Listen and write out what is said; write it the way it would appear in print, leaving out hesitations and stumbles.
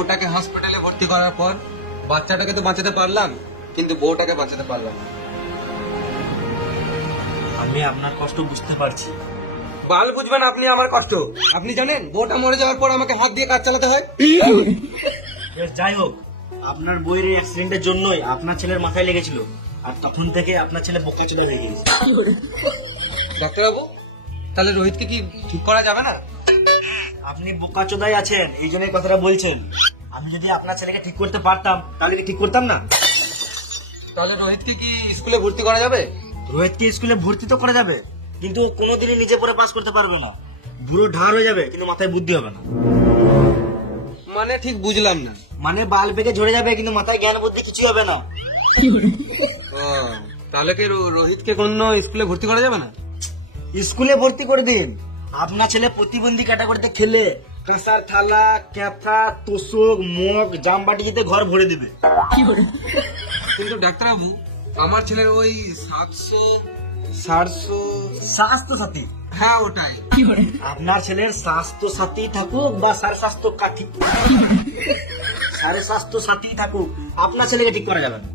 ওটাকে হসপিটালে ভর্তি করার পর বাচ্চাটাকে তো বাঁচাতে পারলাম, কিন্তু বউটাকে বাঁচাতে পারলাম না। আমি আপনার কষ্ট বুঝতে পারছি। বাল বুঝবেন আপনি আমার কষ্ট। আপনি জানেন বউটা মরে যাওয়ার পর আমাকে হাত দিয়ে কাজ চালাতে হয়। বেশ, যাই হোক, আপনার বইয়ের এই অ্যাক্সিডেন্টের জন্যই আপনার ছেলের মাথায় লেগেছিল, আর তখন থেকে আপনার ছেলে বোকাচোদা হয়ে গেছে। ডাক্তারবাবু, তাহলে রোহিতকে কি ঠিক করা যাবে না? আপনি বোকাচোদাই আছেন, এই জন্যই কথাটা বলছেন। আমি যদি আপনার ছেলেকে ঠিক করতে পারতাম তাহলে কি ঠিক করতাম না? তাহলে রোহিতকে কি স্কুলে ভর্তি করা যাবে? রোহিতকে স্কুলে ভর্তি তো করা যাবে, কিন্তু ও কোনোদিনই নিজে পড়ে পাস করতে পারবে না। বুড়ো ঢার হয়ে যাবে, কিন্তু মাথায় বুদ্ধি হবে না। মানে ঠিক বুঝলাম না। মানে বাল পেকে ঝরে যাবে, কিন্তু মাথায় জ্ঞান বুদ্ধি কিছু হবে না। ও, তাহলে কি রোহিতকে কোনো স্কুলে ভর্তি করা যাবে না? স্কুলে ভর্তি করে দিন। আপনার ছেলে প্রতিবন্ধী ক্যাটাগরিতে খেলে কাঁসার থালা, ক্যাথা, তোষক, মগ, জামবাটি যেতে ঘর ভরে দেবে। কিন্তু ডাক্তারবাবু, আমার ছেলের ওই 700 স্বাস্থ্য সাথী, হ্যাঁ ওটাই। আপনার ছেলের স্বাস্থ্য সাথী থাকুক বা সার স্বাস্থ্য কাঠি, সারে স্বাস্থ্য সাথী থাকুক, আপনার ছেলেকে ঠিক করা যাবে না।